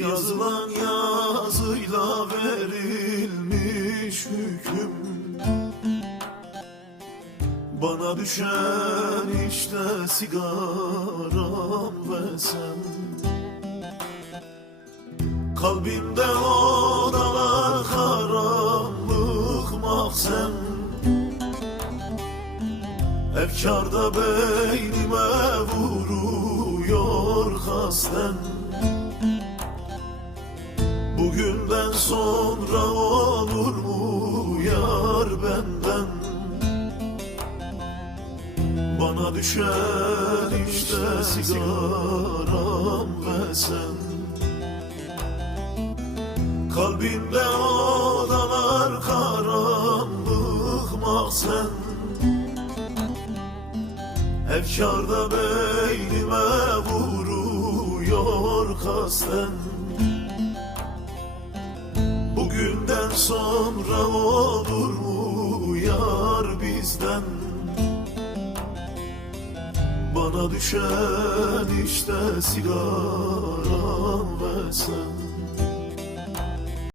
Yazılan yazıyla verilmiş hüküm, bana düşen işte sigaram ve sen. Kalbimde odalar karanlık mahzen, efkarda beynime vuruyor kasten. Bugünden sonra olur mu yar benden? Bana düşen işte sigaram ve sen. Kalbimde odalar karanlık mahzen, efkarda beynime vuruyor kasten. Bugünden sonra olur mu yar bizden? Bana düşen işte sigaram ve sen.